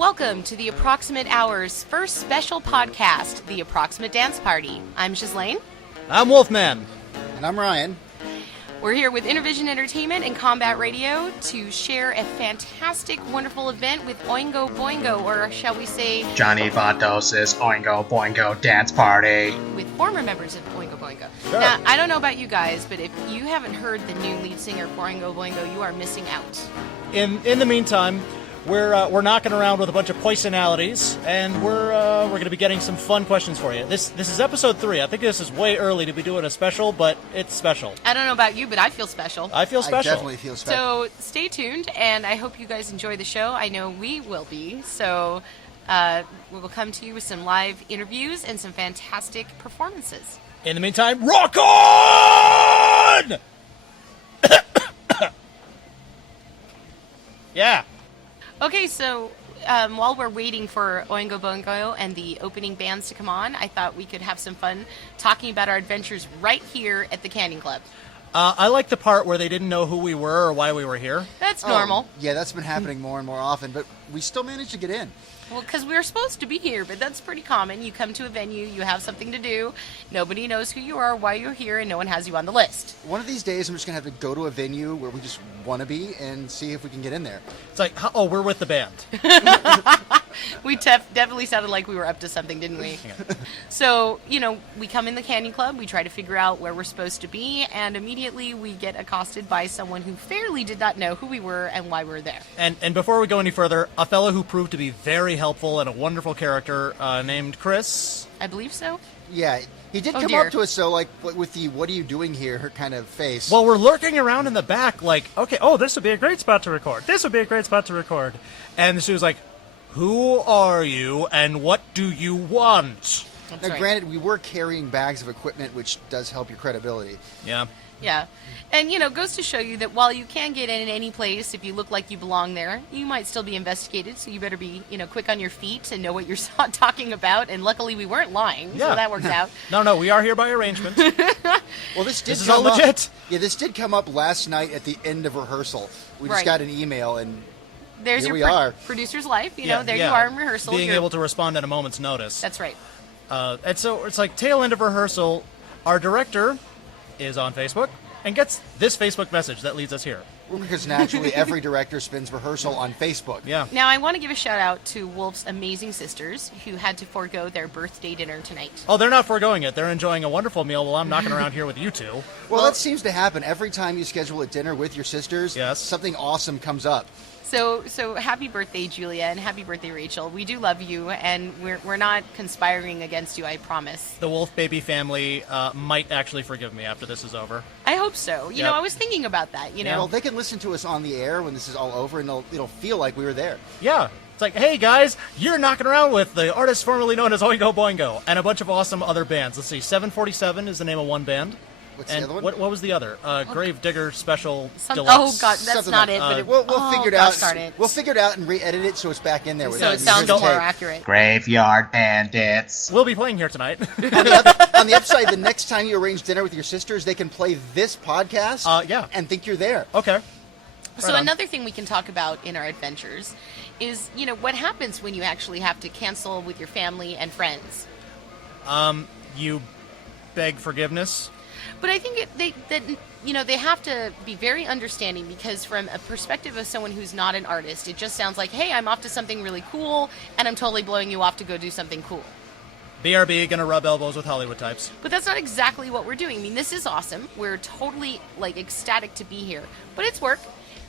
Welcome to the Approximate Hour's first special podcast, The Approximate Dance Party. I'm Ghislaine. I'm Wolfman. And I'm Ryan. We're here with Intervision Entertainment and Combat Radio to share a fantastic, wonderful event with Oingo Boingo, or shall we say... Johnny Vados' Oingo Boingo Dance Party. With former members of Oingo Boingo. Sure. Now, I don't know about you guys, but if you haven't heard the new lead singer for Oingo Boingo, you are missing out. In the meantime, we're knocking around with a bunch of poisonalities, and we're going to be getting some fun questions for you. This is episode 3. I think this is way early to be doing a special, but it's special. I don't know about you, but I feel special. I feel special. I definitely feel special. So stay tuned, and I hope you guys enjoy the show. I know we will be. So we will come to you with some live interviews and some fantastic performances. In the meantime, rock on! Yeah. Okay, so while we're waiting for Oingo Boingo and the opening bands to come on, I thought we could have some fun talking about our adventures right here at the Canning Club. I like the part where they didn't know who we were or why we were here. That's normal. Yeah, that's been happening more and more often, but we still managed to get in. Well, because we were supposed to be here, but that's pretty common. You come to a venue, you have something to do, nobody knows who you are, why you're here, and no one has you on the list. One of these days, I'm just going to have to go to a venue where we just want to be and see if we can get in there. It's like, oh, we're with the band. We definitely sounded like we were up to something, didn't we? So, we come in the Canning Club, we try to figure out where we're supposed to be, and immediately we get accosted by someone who fairly did not know who we were and why we were there. And before we go any further, a fellow who proved to be very helpful and a wonderful character named Chris. I believe so. Yeah, he did come up to us, so, like, with the "what are you doing here" kind of face. Well, we're lurking around in the back, like, okay, oh, this would be a great spot to record. This would be a great spot to record. And she was like, who are you, and what do you want? That's now, right. granted, we were carrying bags of equipment, which does help your credibility. Yeah. Yeah. And, goes to show you that while you can get in any place, if you look like you belong there, you might still be investigated, so you better be, quick on your feet and know what you're talking about. And luckily, we weren't lying, so that worked out. No, we are here by arrangement. Well, this is all legit. Yeah, this did come up last night at the end of rehearsal. We just got an email, and there's here your we are. Producer's life. You know, there you are in rehearsal. Being able to respond at a moment's notice. That's right. And so it's like tail end of rehearsal. Our director is on Facebook and gets this Facebook message that leads us here. Well, because naturally every director spends rehearsal on Facebook. Yeah. Now, I want to give a shout out to Wolf's amazing sisters who had to forego their birthday dinner tonight. Oh, they're not foregoing it. They're enjoying a wonderful meal while I'm knocking around here with you two. Well, that seems to happen. Every time you schedule a dinner with your sisters, something awesome comes up. So happy birthday, Julia, and happy birthday, Rachel. We do love you, and we're not conspiring against you, I promise. The Wolf baby family might actually forgive me after this is over. I hope so. You know, I was thinking about that, Well, they can listen to us on the air when this is all over, and it'll feel like we were there. Yeah. It's like, hey, guys, you're knocking around with the artist formerly known as Oingo Boingo and a bunch of awesome other bands. Let's see, 747 is the name of one band. What's and the other one? What was the other? Grave Digger Special Deluxe. Oh, God, that's Something not like it. But we'll figure it out. Darn it. We'll figure it out and re-edit it so it's back in there. So it sounds more accurate. Graveyard Bandits. We'll be playing here tonight. On the upside, the next time you arrange dinner with your sisters, they can play this podcast and think you're there. Okay. So another thing we can talk about in our adventures is, what happens when you actually have to cancel with your family and friends. You beg forgiveness. But I think they have to be very understanding, because from a perspective of someone who's not an artist, it just sounds like, hey, I'm off to something really cool, and I'm totally blowing you off to go do something cool. BRB, gonna rub elbows with Hollywood types. But that's not exactly what we're doing. I mean, this is awesome. We're totally, ecstatic to be here. But it's work.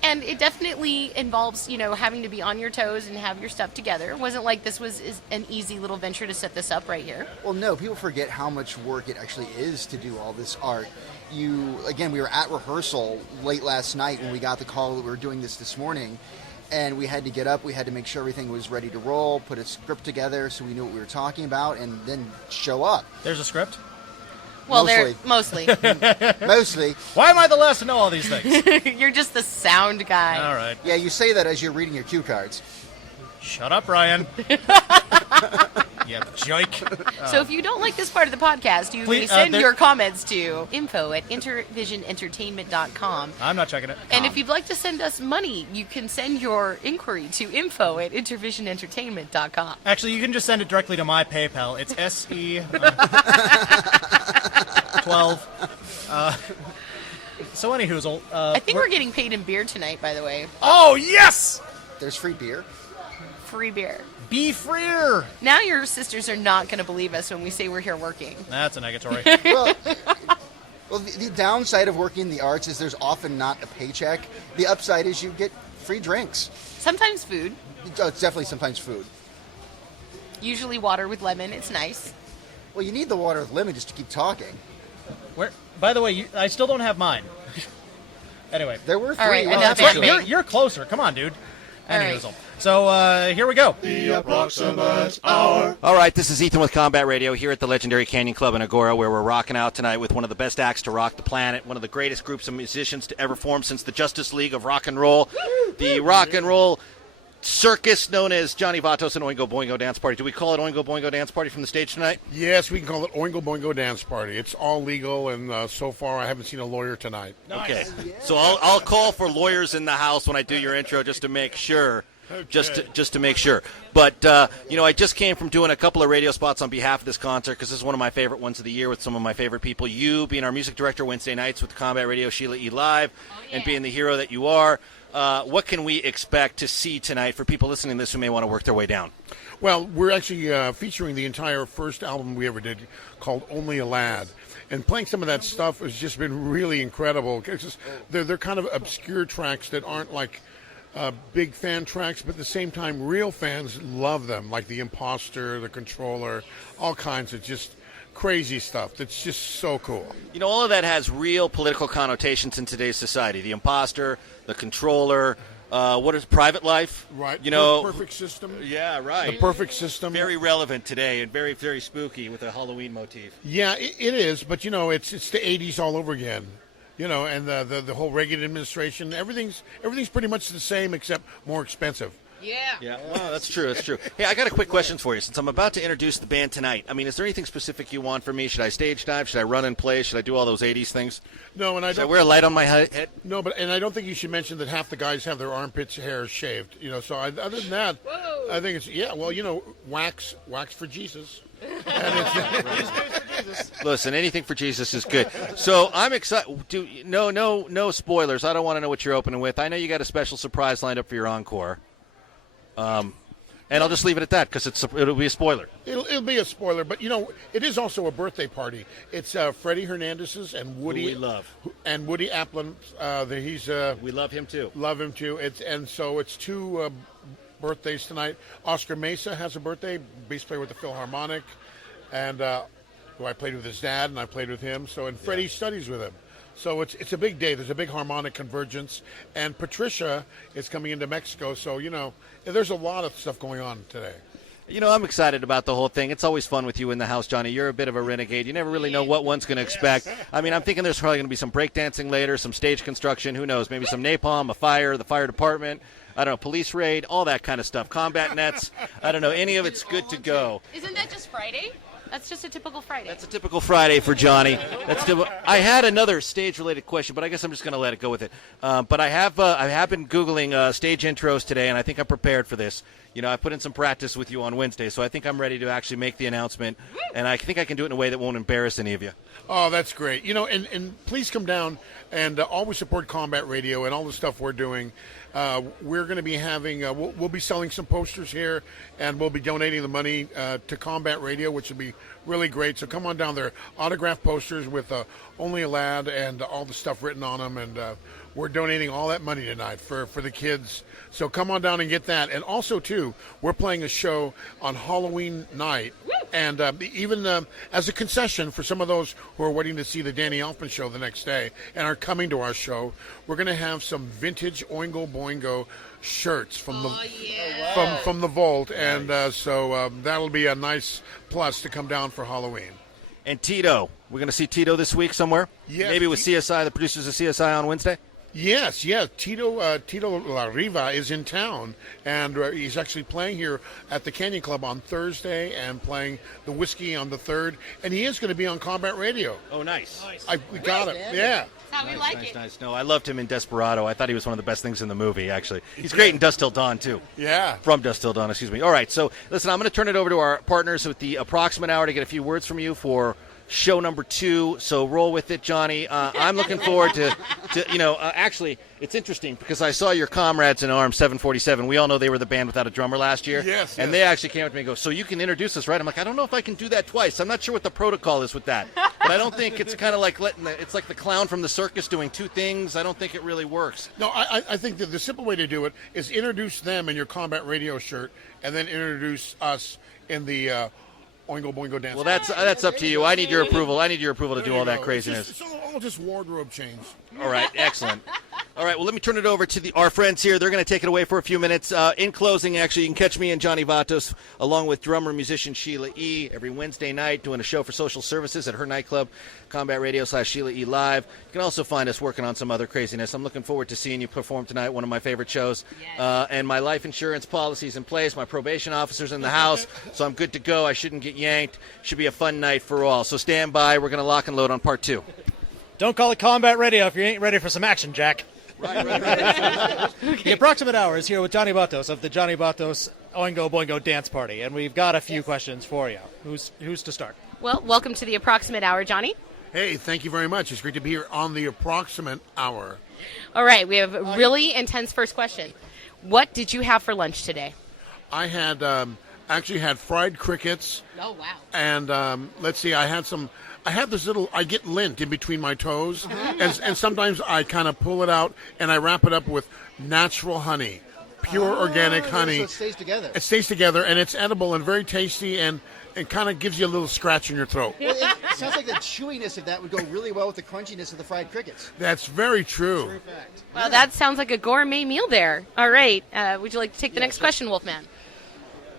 And it definitely involves, having to be on your toes and have your stuff together. It wasn't like this was an easy little venture to set this up right here. Well, no, people forget how much work it actually is to do all this art. We were at rehearsal late last night when we got the call that we were doing this morning, and we had to get up, we had to make sure everything was ready to roll, put a script together so we knew what we were talking about, and then show up. There's a script? Well, mostly. Mostly. Why am I the last to know all these things? You're just the sound guy. All right. Yeah, you say that as you're reading your cue cards. Shut up, Ryan. Yeah, joke. So if you don't like this part of the podcast, you Please, may send your comments to info@intervisionentertainment.com. I'm not checking it. And if you'd like to send us money, you can send your inquiry to info@intervisionentertainment.com. Actually, you can just send it directly to my PayPal. It's SE 12. So any hoozle. I think we're getting paid in beer tonight, by the way. Oh, yes! There's free beer. Free beer. Be freer! Now your sisters are not going to believe us when we say we're here working. That's a negatory. Well, the downside of working in the arts is there's often not a paycheck. The upside is you get free drinks. Sometimes food. It's definitely sometimes food. Usually water with lemon. It's nice. Well, you need the water with lemon just to keep talking. By the way, I still don't have mine. Anyway. There were three. All right, Well, enough that's anime. actually- You're closer. Come on, dude. All Any right. hoozle. So here we go. The Approximate Hour. All right, this is Ethan with Combat Radio here at the legendary Canyon Club in Agora, where we're rocking out tonight with one of the best acts to rock the planet, one of the greatest groups of musicians to ever form since the Justice League of Rock and Roll, the rock and roll circus known as Johnny Vatos and Oingo Boingo Dance Party. Do we call it Oingo Boingo Dance Party from the stage tonight? Yes, we can call it Oingo Boingo Dance Party. It's all legal, and so far I haven't seen a lawyer tonight. Okay, so I'll call for lawyers in the house when I do your intro just to make sure. Just to make sure. But, I just came from doing a couple of radio spots on behalf of this concert because this is one of my favorite ones of the year with some of my favorite people. You being our music director Wednesday nights with Combat Radio Sheila E. Live and being the hero that you are. What can we expect to see tonight for people listening to this who may want to work their way down? Well, we're actually featuring the entire first album we ever did called Only a Lad. And playing some of that stuff has just been really incredible. They're kind of obscure tracks that aren't like big fan tracks, but at the same time, real fans love them, like The Imposter, The Controller, all kinds of just crazy stuff that's just so cool. All of that has real political connotations in today's society. The Imposter, The Controller, what is Private Life? Right. Perfect System. Yeah, right. The Perfect System. Very relevant today and very, very spooky with a Halloween motif. Yeah, it is, but it's the 80s all over again. And the whole Reagan administration, everything's pretty much the same except more expensive. Yeah, well, that's true. Hey, I got a quick question for you. Since I'm about to introduce the band tonight, is there anything specific you want from me? Should I stage dive? Should I run and play? Should I do all those 80s things? No, and I Should I don't. wear a light on my head? No, and I don't think you should mention that half the guys have their armpits hair shaved. So other than that, I think it's wax for Jesus. Listen, anything for Jesus is good. So I'm excited. No spoilers. I don't want to know what you're opening with. I know you got a special surprise lined up for your encore. And I'll just leave it at that because it'll be a spoiler. It'll be a spoiler, but it is also a birthday party. It's Freddie Hernandez's and Woody. Who we love. And Woody Applin. We love him too. Love him too. So it's two birthdays tonight. Oscar Mesa has a birthday, bass player with the Philharmonic, and who I played with his dad, and I played with him. And Freddie studies with him. So it's a big day. There's a big harmonic convergence, and Patricia is coming into Mexico. So there's a lot of stuff going on today. I'm excited about the whole thing. It's always fun with you in the house, Johnny. You're a bit of a renegade. You never really know what one's going to expect. I'm thinking there's probably going to be some breakdancing later, some stage construction. Who knows? Maybe some napalm, a fire, the fire department. I don't know, police raid, all that kind of stuff. Combat nets. I don't know. Any of it's good to go. Isn't that just Friday? That's just a typical Friday. That's a typical Friday for Johnny. I had another stage-related question, but I guess I'm just going to let it go with it. But I have been Googling stage intros today, and I think I'm prepared for this. I put in some practice with you on Wednesday, so I think I'm ready to actually make the announcement, and I think I can do it in a way that won't embarrass any of you. Oh, that's great. And please come down and always support Combat Radio and all the stuff we're doing. We're going to be having, we'll be selling some posters here, and we'll be donating the money to Combat Radio, which will be really great. So come on down there. Autographed posters with Only a Lad and all the stuff written on them, and we're donating all that money tonight for the kids. So come on down and get that. And also, too, we're playing a show on Halloween night. And even as a concession for some of those who are waiting to see the Danny Elfman show the next day and are coming to our show, we're going to have some vintage Oingo Boingo shirts from the vault. And so that'll be a nice plus to come down for Halloween. And Tito, we're going to see Tito this week somewhere? Yes. Maybe with CSI, the producers of CSI on Wednesday? Yes, yeah. Tito La Riva is in town, and he's actually playing here at the Canyon Club on Thursday and playing the Whiskey on the 3rd, and he is going to be on Combat Radio. Oh, nice. We got it. Yeah. That's how we like it. Nice. No, I loved him in Desperado. I thought he was one of the best things in the movie, actually. He's great in Dust Till Dawn, too. Yeah. From Dust Till Dawn, excuse me. All right, so listen, I'm going to turn it over to our partners with the Approximate Hour to get a few words from you for show number 2. So roll with it, Johnny. I'm looking forward to actually, it's interesting because I saw your comrades in Arms 747. We all know they were the band without a drummer last year. Yes. And they actually came up to me and go, so you can introduce us, right? I'm like, I don't know if I can do that twice. I'm not sure what the protocol is with that. But I don't think it's kind of like it's like the clown from the circus doing 2 things. I don't think it really works. No, I think that the simple way to do it is introduce them in your Combat Radio shirt, and then introduce us in the Oingo Boingo dance. Well, that's up to you. I need your approval. I need your approval to do all that craziness. It's all just wardrobe change. All right, excellent. All right, well, let me turn it over to our friends here. They're going to take it away for a few minutes. In closing, actually, you can catch me and Johnny Vatos along with drummer-musician Sheila E. every Wednesday night doing a show for social services at her nightclub, Combat Radio /Sheila E Live. You can also find us working on some other craziness. I'm looking forward to seeing you perform tonight, one of my favorite shows. Yes. And my life insurance policy's in place. My probation officer's in the house, so I'm good to go. I shouldn't get yanked. Should be a fun night for all. So stand by. We're going to lock and load on part 2. Don't call it Combat Radio if you ain't ready for some action, Jack. Right. The Approximate Hour is here with Johnny Vatos of the Johnny Vatos Oingo Boingo Dance Party, and we've got a few questions for you. Who's to start? Well, welcome to the Approximate Hour, Johnny. Hey, thank you very much. It's great to be here on the Approximate Hour. All right, we have a really intense first question. What did you have for lunch today? I had actually had fried crickets. Oh, wow. And let's see, I get lint in between my toes, and sometimes I kind of pull it out and I wrap it up with natural honey, pure organic honey. So it stays together. It stays together, and it's edible and very tasty, and it kind of gives you a little scratch in your throat. Well, it sounds like the chewiness of that would go really well with the crunchiness of the fried crickets. That's very true. True fact. Well, that sounds like a gourmet meal there. All right, would you like to take the next question, Wolfman?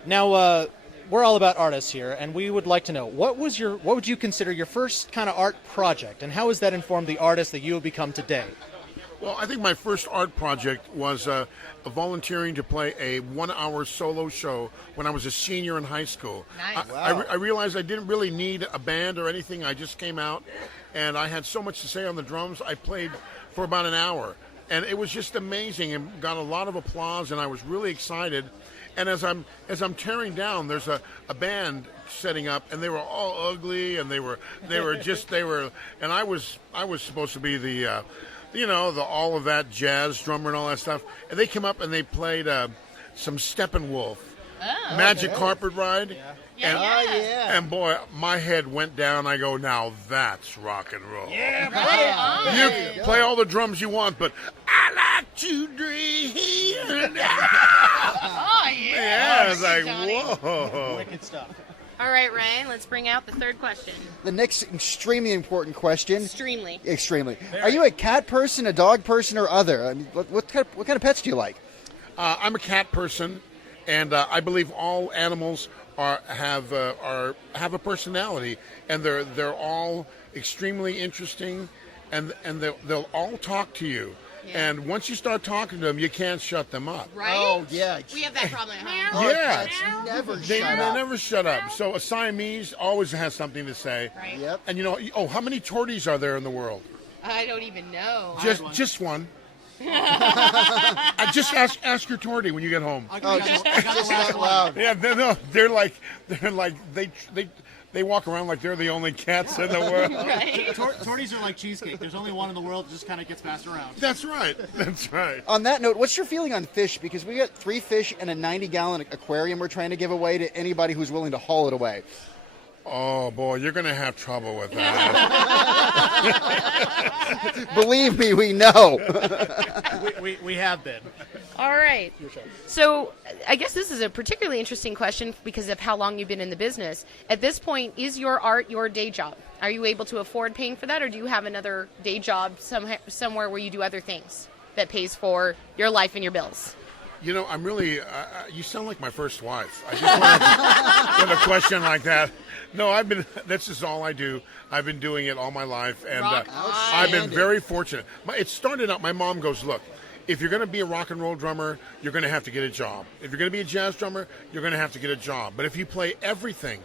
Now, we're all about artists here, and we would like to know, what would you consider your first kind of art project, and how has that informed the artist that you have become today? Well, I think my first art project was volunteering to play a 1-hour solo show when I was a senior in high school. Nice. I realized I didn't really need a band or anything. I just came out, and I had so much to say on the drums. I played for about an hour, and it was just amazing and got a lot of applause, and I was really excited. And as I'm tearing down, there's a band setting up, and they were all ugly, and they were, and I was supposed to be the all of that jazz drummer and all that stuff, and they came up and they played some Steppenwolf, Magic Carpet Ride, and boy, my head went down. I go, now that's rock and roll. Yeah, You can play all the drums you want, but I like to dream. Oh, Yeah, it's like, Johnny. whoa. Wicked stuff. All right, Ryan, let's bring out the third question. The next extremely important question. Extremely. Extremely. Are you a cat person, a dog person, or other? I mean, what kind of pets do you like? I'm a cat person, and I believe all animals have a personality, and they're all extremely interesting, and they'll all talk to you. Yeah. And once you start talking to them, you can't shut them up. Right? Oh, yeah. We have that problem at home. Our Yeah. cats never They shut up. never shut up. So a Siamese always has something to say. Right. Yep. And how many torties are there in the world? I don't even know. Just one. Just ask your tortie when you get home. Oh, just that loud. Yeah, they're like they walk around like they're the only cats in the world. Right? Torties are like cheesecake. There's only one in the world that just kind of gets passed around. That's right. On that note, what's your feeling on fish? Because we got 3 fish and a 90-gallon aquarium we're trying to give away to anybody who's willing to haul it away. Oh boy, you're gonna have trouble with that. Believe me, we know. We have been. All right. So I guess this is a particularly interesting question because of how long you've been in the business. At this point, is your art your day job? Are you able to afford paying for that, or do you have another day job somewhere where you do other things that pays for your life and your bills? I'm really. You sound like my first wife. I just wanted with a question like that. No, this is all I do. I've been doing it all my life, and Rock I've been very fortunate. It started out, my mom goes, look, if you're going to be a rock and roll drummer, you're going to have to get a job. If you're going to be a jazz drummer, you're going to have to get a job. But if you play everything,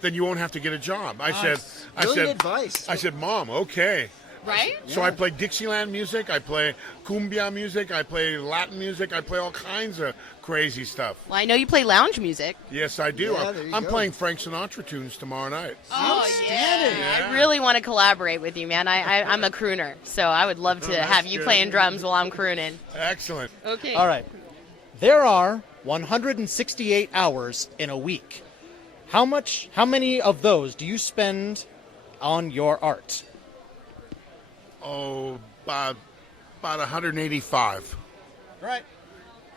then you won't have to get a job. I said, advice. I said, Mom, okay. Right? So I play Dixieland music, I play cumbia music, I play Latin music, I play all kinds of crazy stuff. Well, I know you play lounge music. Yes, I do. Yeah, there you I'm go. playing Frank Sinatra tunes tomorrow night. Oh, Outstanding. yeah. I really want to collaborate with you, man. I'm a crooner, so I would love to have you good. playing drums while I'm crooning. Excellent. Okay. All right. There are 168 hours in a week. How many of those do you spend on your art? Oh, about 185. Right.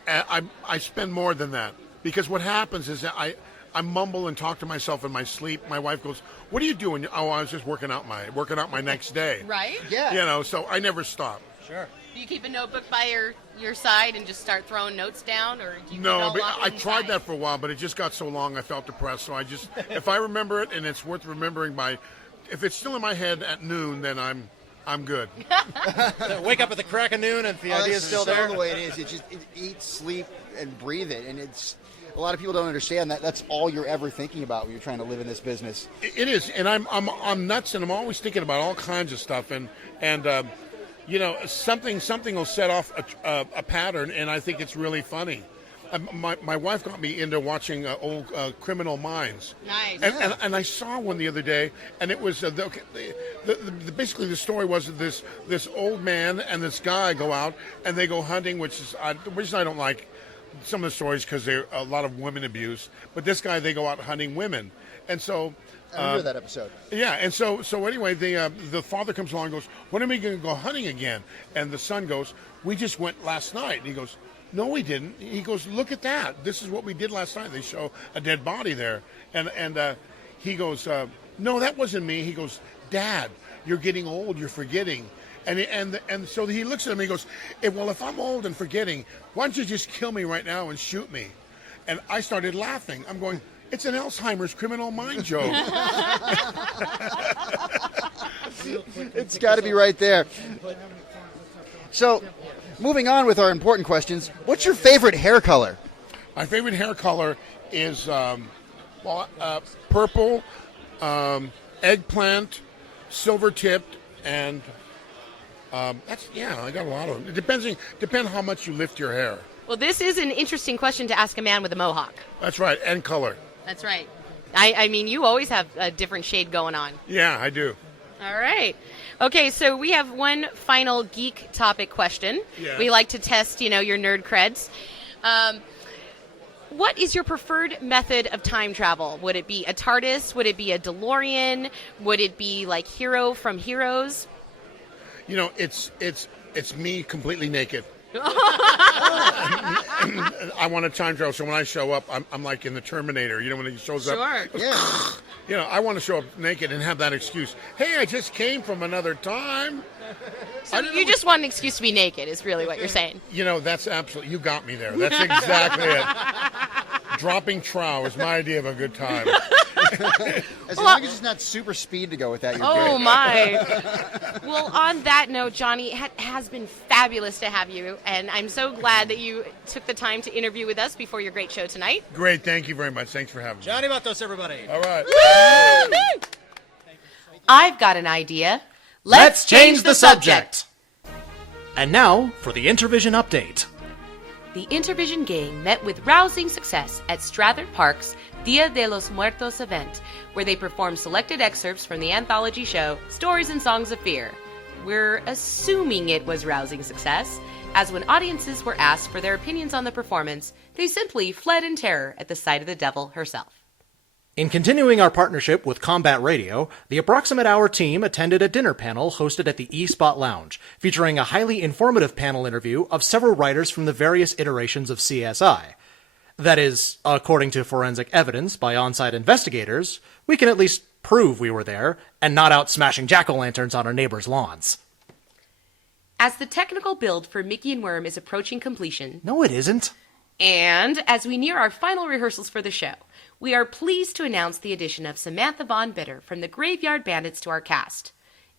And I spend more than that because what happens is that I mumble and talk to myself in my sleep. My wife goes, "What are you doing?" Oh, I was just working out my next day. Right? Yeah. So I never stop. Sure. Do you keep a notebook by your side and just start throwing notes down, or do you keep it No, all but locked I inside? tried that for a while, but it just got so long I felt depressed. So I just, if I remember it and it's worth remembering if it's still in my head at noon, then I'm good. Wake up at the crack of noon and the idea's still there. The way it is. It eat, sleep, and breathe it. And it's a lot of people don't understand that that's all you're ever thinking about when you're trying to live in this business. It is, and I'm nuts, and I'm always thinking about all kinds of stuff, and something will set off a pattern, and I think it's really funny. My wife got me into watching old Criminal Minds. Nice. And I saw one the other day, and it was basically the story was that this old man and this guy go out and they go hunting, which I don't like some of the stories because they're a lot of women abuse. But this guy, they go out hunting women, and so. I remember that episode. Yeah, and so anyway, the father comes along and goes, "When are we going to go hunting again?" And the son goes, "We just went last night." And he goes, "No, we didn't." He goes, "Look at that. This is what we did last night." They show a dead body there. And he goes, "No, that wasn't me." He goes, "Dad, you're getting old. You're forgetting." And so he looks at him and he goes, "Well, if I'm old and forgetting, why don't you just kill me right now and shoot me?" And I started laughing. I'm going, it's an Alzheimer's Criminal Mind joke. It's got to be right there. So, moving on with our important questions, what's your favorite hair color? My favorite hair color is purple, eggplant, silver tipped, and I got a lot of them. It depends how much you lift your hair. Well, this is an interesting question to ask a man with a mohawk. That's right, and color. That's right. I mean, you always have a different shade going on. Yeah, I do. All right. Okay, so we have one final geek topic question. Yeah. We like to test, your nerd creds. What is your preferred method of time travel? Would it be a TARDIS? Would it be a DeLorean? Would it be like Hero from Heroes? It's me completely naked. I want a time travel, so when I show up, I'm like in the Terminator. When he shows up. Sure. Yeah. I want to show up naked and have that excuse. Hey, I just came from another time. So you just want an excuse to be naked is really what you're saying. That's absolutely, you got me there. That's exactly it. Dropping trow is my idea of a good time. As long as it's not super speed to go with that, you're Oh, good. my. Well, on that note, Johnny, it has been fabulous to have you, and I'm so glad that you took the time to interview with us before your great show tonight. Great, thank you very much. Thanks for having me. Johnny Matos, everybody. All right. I've got an idea. Let's change the subject. And now for the Intervision update. The Intervision gang met with rousing success at Strathern Park's Dia de los Muertos event, where they performed selected excerpts from the anthology show Stories and Songs of Fear. We're assuming it was rousing success, as when audiences were asked for their opinions on the performance, they simply fled in terror at the sight of the devil herself. In continuing our partnership with Combat Radio, the Approximate Hour team attended a dinner panel hosted at the E-Spot Lounge, featuring a highly informative panel interview of several writers from the various iterations of CSI. That is, according to forensic evidence by on-site investigators, we can at least prove we were there and not out smashing jack-o'-lanterns on our neighbors' lawns. As the technical build for Mickey and Worm is approaching completion, No, it isn't. And as we near our final rehearsals for the show, we are pleased to announce the addition of Samantha Von Bitter from the Graveyard Bandits to our cast.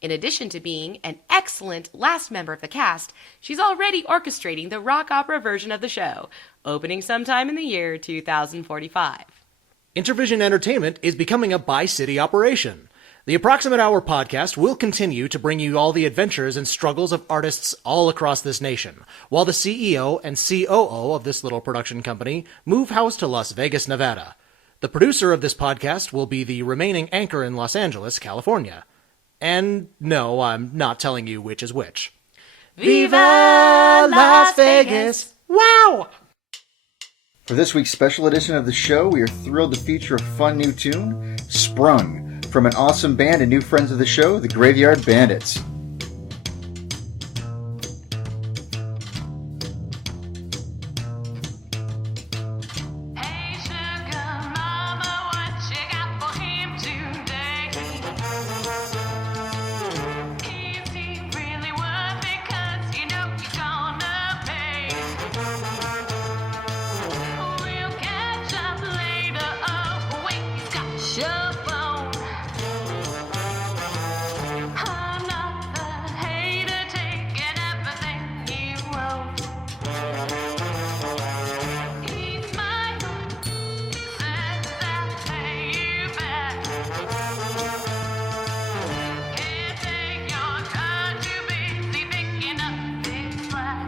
In addition to being an excellent last member of the cast, she's already orchestrating the rock opera version of the show, opening sometime in the year 2045. Intervision Entertainment is becoming a bi-city operation. The Approximate Hour podcast will continue to bring you all the adventures and struggles of artists all across this nation, while the CEO and COO of this little production company move house to Las Vegas, Nevada. The producer of this podcast will be the remaining anchor in Los Angeles, California. And no, I'm not telling you which is which. Viva Las Vegas! Wow! For this week's special edition of the show, we are thrilled to feature a fun new tune, Sprung, from an awesome band and new friends of the show, the Graveyard Bandits. Hey sugar mama, what you got for him today? Is he really worth it? 'Cause you know you're gonna pay. We'll catch up later. Oh wait, he's got your phone. I'm not the hater, taking everything you own. He's mine, says I'll pay you back. Can't take your time, too busy picking up this slack.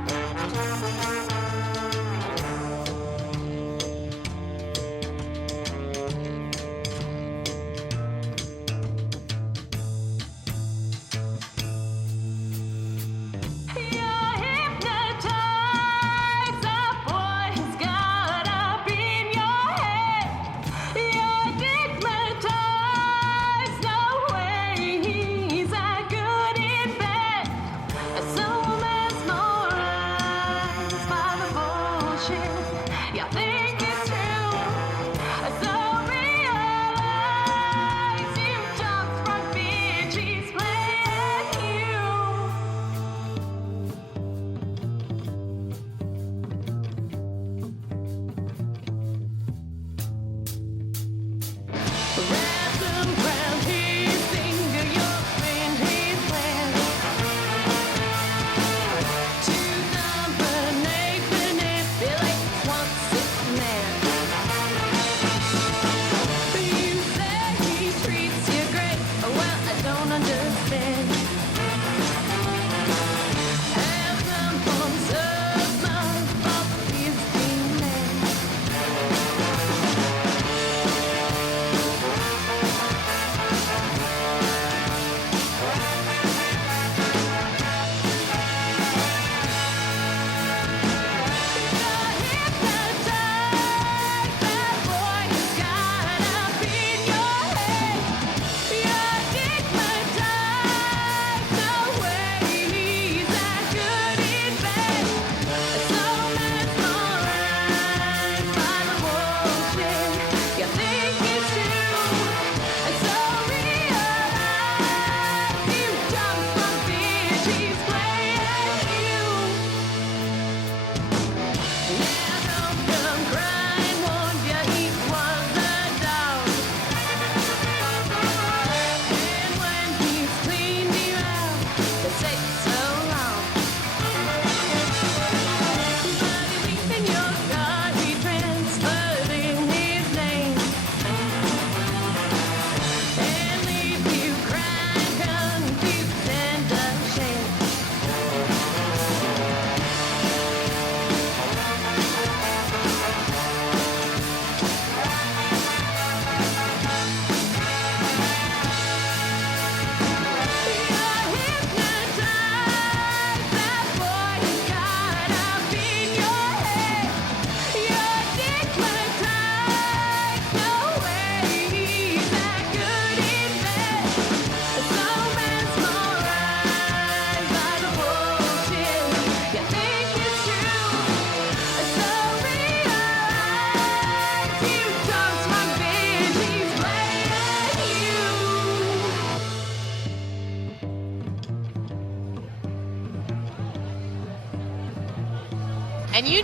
You're hypnotized, the boy's got up in your head. You're stigmatized, no way he's that good in bed. So mesmerized by the bullshit you think is true. So realize you just run bitch, he's playing you. Ransom ground, he's finger your friend, he's planned to dominate, manipulate, once a man. You say he treats you great, well I don't understand. Have some forms of my fault, he's been man. Hypnotized,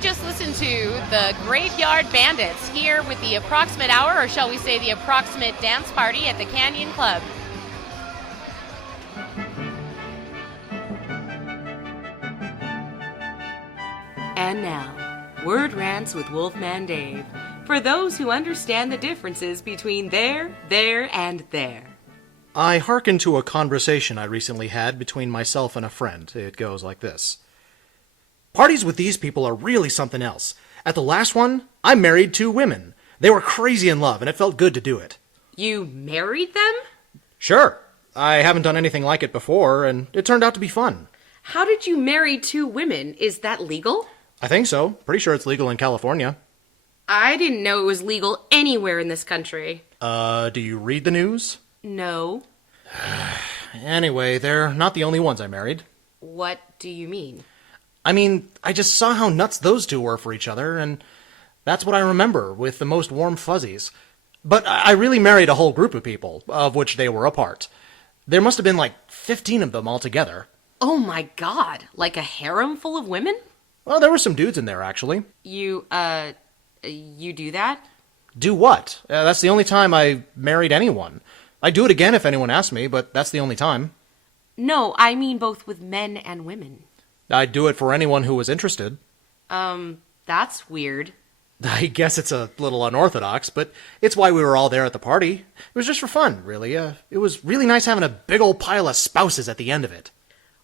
just listened to the Graveyard Bandits here with the Approximate Hour, or shall we say the Approximate Dance Party at the Canyon Club. And now, Word Rants with Wolfman Dave, for those who understand the differences between there, and there. I hearken to a conversation I recently had between myself and a friend. It goes like this. Parties with these people are really something else. At the last one, I married 2 women. They were crazy in love, and it felt good to do it. You married them? Sure. I haven't done anything like it before, and it turned out to be fun. How did you marry 2 women? Is that legal? I think so. Pretty sure it's legal in California. I didn't know it was legal anywhere in this country. Do you read the news? No. Anyway, they're not the only ones I married. What do you mean? I mean, I just saw how nuts those 2 were for each other, and that's what I remember with the most warm fuzzies. But I really married a whole group of people, of which they were a part. There must have been like 15 of them altogether. Oh my god, like a harem full of women? Well, there were some dudes in there, actually. You do that? Do what? That's the only time I married anyone. I'd do it again if anyone asked me, but that's the only time. No, I mean both with men and women. I'd do it for anyone who was interested. That's weird. I guess it's a little unorthodox, but it's why we were all there at the party. It was just for fun, really. It was really nice having a big old pile of spouses at the end of it.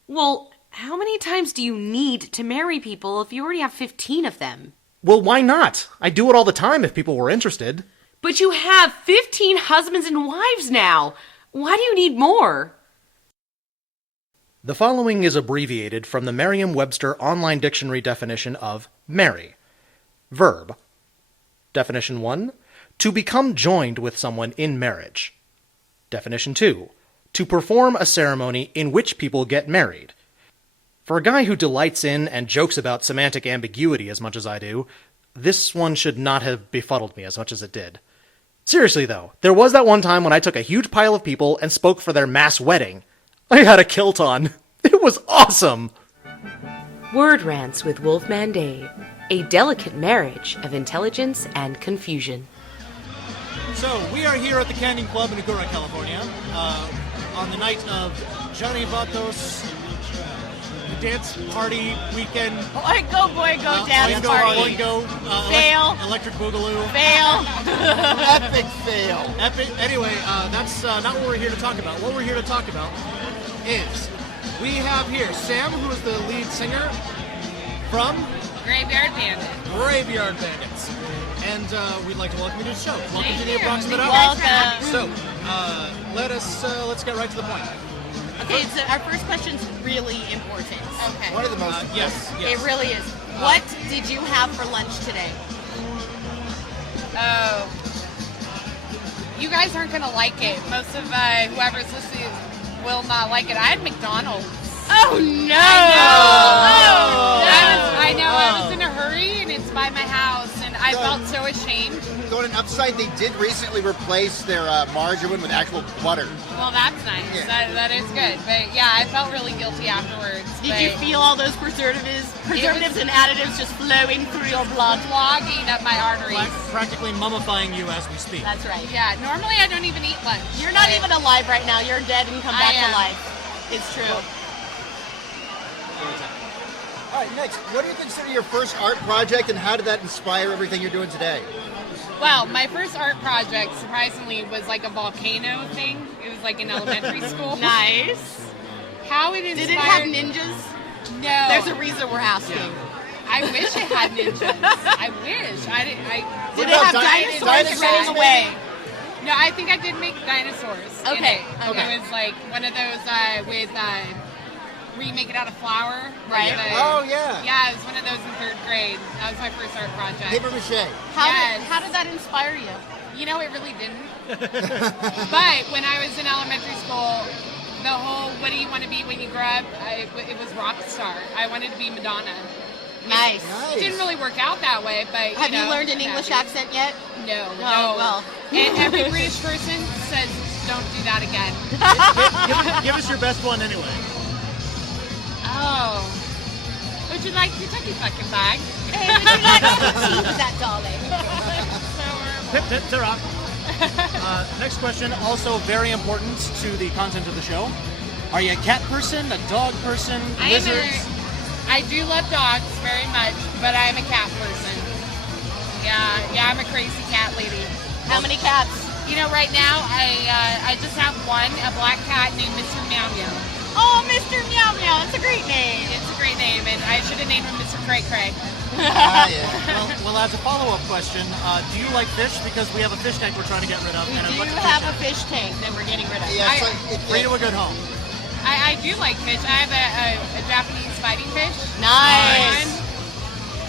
Well, how many times do you need to marry people if you already have 15 of them? Well, why not? I'd do it all the time if people were interested. But you have 15 husbands and wives now. Why do you need more? The following is abbreviated from the Merriam-Webster Online Dictionary definition of marry. Verb. Definition 1. To become joined with someone in marriage. Definition 2. To perform a ceremony in which people get married. For a guy who delights in and jokes about semantic ambiguity as much as I do, this one should not have befuddled me as much as it did. Seriously though, there was that one time when I took a huge pile of people and spoke for their mass wedding. I had a kilt on. It was awesome! Word Rants with Wolfman Dave. A delicate marriage of intelligence and confusion. So, we are here at the Canyon Club in Agoura, California, on the night of Johnny Vatos dance party weekend. Boingo, dance party. Boingo, Fail. Electric Boogaloo. Fail. Epic fail. Anyway, that's not what we're here to talk about. What we're here to talk about is we have here Sam, who is the lead singer from Graveyard Bandit. Graveyard Bandits. And we'd like to welcome you to the show. Welcome to the Approximate Hour. Welcome. So, let's get right to the point. Okay, so our first question's really important. Okay. One of the most. Yes. It really is. What did you have for lunch today? Oh. You guys aren't going to like it. Most of whoever's listening will not like it. I had McDonald's. Oh no! I know. I was in a hurry, and it's by my house, and I felt so ashamed. So on an upside, they did recently replace their margarine with actual butter. Well, that's nice. Yeah. That is good. But yeah, I felt really guilty afterwards. Did you feel all those preservatives and additives just flowing through your blood? clogging up my arteries? Practically mummifying you as we speak. That's right. Yeah, normally I don't even eat lunch. You're not even alive right now. You're dead and come back to life. It's true. All right, next, what do you consider your first art project, and how did that inspire everything you're doing today? Well, my first art project, surprisingly, was like a volcano thing. It was like in elementary school. Nice. How it inspired... Did it have ninjas? No. There's a reason we're asking. I wish it had ninjas. I wish. Did it have dinosaurs running away? No, I think I did make dinosaurs. Okay. Okay. It was like one of those with where you make it out of flour. Right. Oh, yeah. Yeah, it was one of those in 3rd grade. That was my first art project. Paper mache. How did that inspire you? You know, it really didn't. But when I was in elementary school, the whole "what do you want to be when you grow up?" It was rock star. I wanted to be Madonna. Nice. It didn't really work out that way, but Have you learned an English accent yet? No. Well. And every British person says, "Don't do that again." Give us your best one anyway. Oh. Would you like Kentucky fucking bag? Hey, would you like to tease that, darling? Pip, pip, to rock. Next question, also very important to the content of the show. Are you a cat person, a dog person, lizards? I do love dogs very much, but I am a cat person. Yeah, I'm a crazy cat lady. How many cats? You know, right now I just have one, a black cat named Mr. Meow Meow. Oh, Mr. Meow Meow. That's a great name. It's a great name, and I should have named him Mr. Cray Cray. Yeah. Well, as a follow-up question, do you like fish? Because we have a fish tank we're trying to get rid of. We and do bunch of have a fish fish tank that we're getting rid of. Yeah, it's like, Bring it to a good home. I do like fish. I have a Japanese fighting fish. Nice.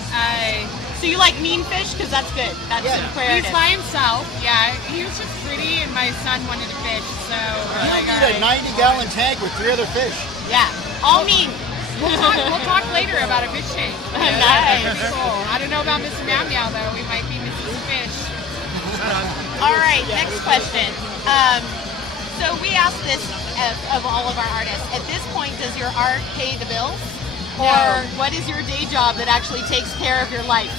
I So you like mean fish? Because that's good. That's Yeah. Aquarius. He's by himself. Yeah, he was just pretty, and my son wanted to fish, so you I need a 90-gallon tank with 3 other fish. Yeah. All mean. We'll talk later about a fish tank. Nice. That'd be cool. I don't know about Mr. Meow Meow though. We might be missing some fish. All right, next question. So we asked this of all of our artists. At this point, does your art pay the bills? Or what is your day job that actually takes care of your life?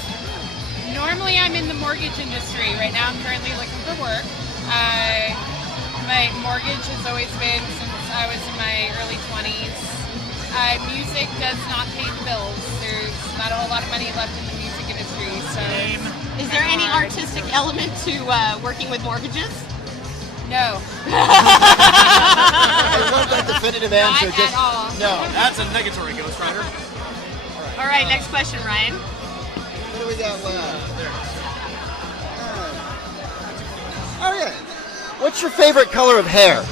Normally, I'm in the mortgage industry. Right now, I'm currently looking for work. My mortgage has always been since I was in my early 20s. Music does not pay the bills. There's not a whole lot of money left in the music industry. So, Is there any artistic element to working with mortgages? No. I love that definitive answer. Not at all. No. That's a negatory, Ghost Rider. All right, next question, Ryan. What do we got left? Oh, yeah. What's your favorite color of hair?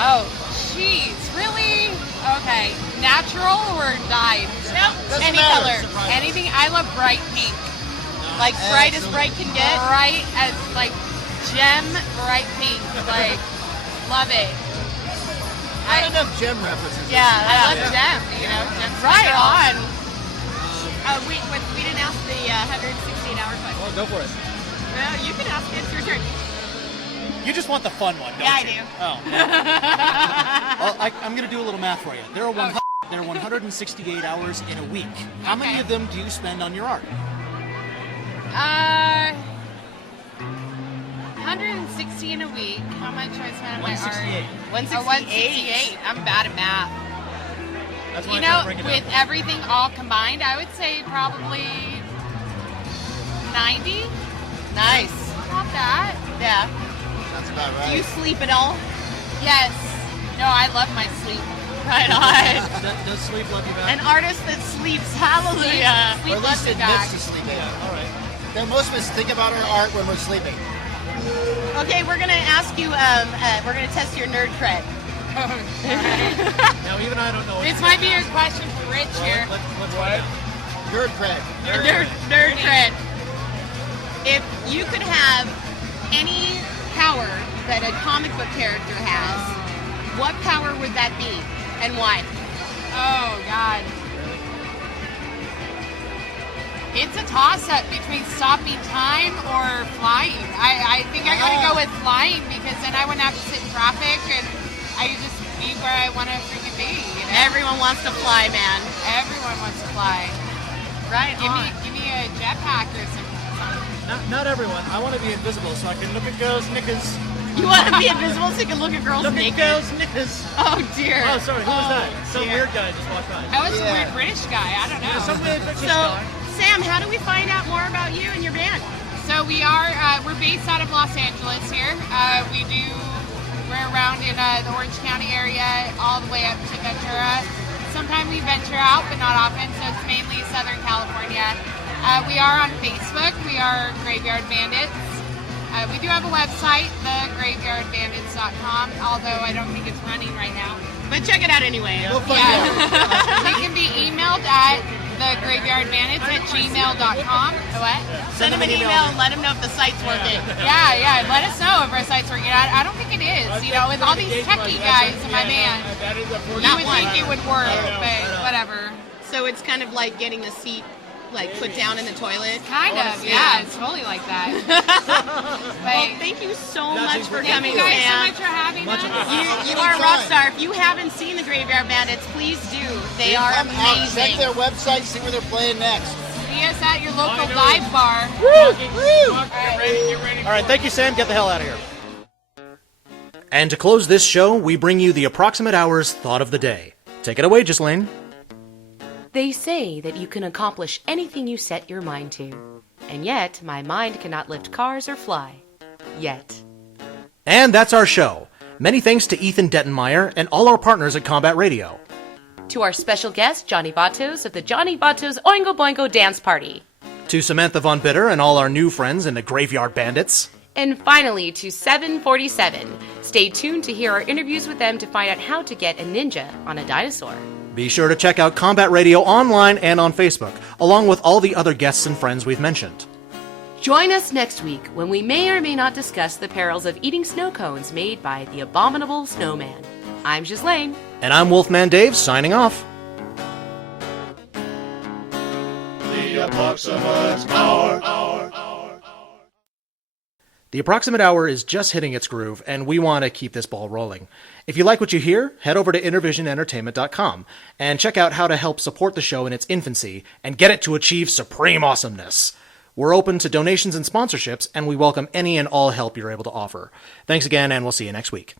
Oh, jeez. Really? Okay. Natural or dyed? Nope. Doesn't Any matter. color. Anything. I love bright pink. Like bright as bright can get. Bright as like gem bright pink. Like love it. Not enough gem references. Yeah, I love gem. You know, gem's my Right girl. on. We didn't ask the 116-hour question. Well, go for it. No, you can ask it. It's your turn. You just want the fun one, don't Yeah, I you? do. Oh. Well, I'm going to do a little math for you. There are 168 hours in a week. How many Okay. of them do you spend on your art? 160 in a week. How much do I spend on my art? 168. 168. I'm bad at math. That's why You I know, can't bring it with up. everything all combined, I would say probably 90. Nice. Not that. Yeah. That's about Do right. you sleep at all? Yes. No, I love my sleep. Right on. Does sleep love you back? An artist that sleeps. Hallelujah. Sleep Or at least loves me admits back. to sleeping. All right. Then most of us think about our art when we're sleeping. Okay, we're gonna ask you. We're gonna test your nerd cred. Now, even I don't know. This might be a question for Rich here. Let's what? Nerd cred. Nerd cred. If you could have any power that a comic book character has, what power would that be, and why? Oh, God. It's a toss-up between stopping time or flying. I think I gotta go with flying because then I wouldn't have to sit in traffic and I could just be where I want to freaking be. You know? Everyone wants to fly, man. Everyone wants to fly. Right Give on. me a jetpack or something. Not everyone. I want to be invisible so I can look at girls' knickers. You want to be invisible so you can look at girls Look naked? at girls' knickers. Oh dear. Oh, sorry. Who was that? Some dear. weird guy just walked by. That was a Yeah. weird British guy. I don't know. Some weird British So, guy. Sam, how do we find out more about you and your band? So we're based out of Los Angeles here. We're around in the Orange County area all the way up to Ventura. Sometimes we venture out, but not often, so it's mainly Southern California. We are on Facebook. We are Graveyard Bandits. We do have a website, thegraveyardbandits.com, although I don't think it's running right now. But check it out anyway. We'll find out. We can be emailed at thegraveyardbandits@gmail.com. What? Send them an email and let them know if the site's working. Yeah, let us know if our site's working. I don't think it is. You know, with all these techie guys in my band, you Not would one. think it would work, but whatever. So it's kind of like getting a seat like put down in the toilet? Kind of, yeah. It's totally like that. Well, thank you so much for Thank coming, you guys so Sam. much for having us. You are a rock star. If you haven't seen the Graveyard Bandits, please do. They are Come out, check amazing. their website, see where they're playing next. See us at your local dive bar. All right, thank you, Sam. Get the hell out of here. And to close this show, we bring you the Approximate Hour's Thought of the Day. Take it away, Ghislaine. They say that you can accomplish anything you set your mind to. And yet, my mind cannot lift cars or fly. Yet. And that's our show. Many thanks to Ethan Dettenmeyer and all our partners at Combat Radio. To our special guest, Johnny Batos of the Johnny Batos Oingo Boingo Dance Party. To Samantha Von Bitter and all our new friends in the Graveyard Bandits. And finally, to 747. Stay tuned to hear our interviews with them to find out how to get a ninja on a dinosaur. Be sure to check out Combat Radio online and on Facebook, along with all the other guests and friends we've mentioned. Join us next week when we may or may not discuss the perils of eating snow cones made by the abominable snowman. I'm Ghislaine. And I'm Wolfman Dave, signing off. The Approximate Hour. The Approximate Hour is just hitting its groove, and we want to keep this ball rolling. If you like what you hear, head over to intervisionentertainment.com and check out how to help support the show in its infancy and get it to achieve supreme awesomeness. We're open to donations and sponsorships, and we welcome any and all help you're able to offer. Thanks again, and we'll see you next week.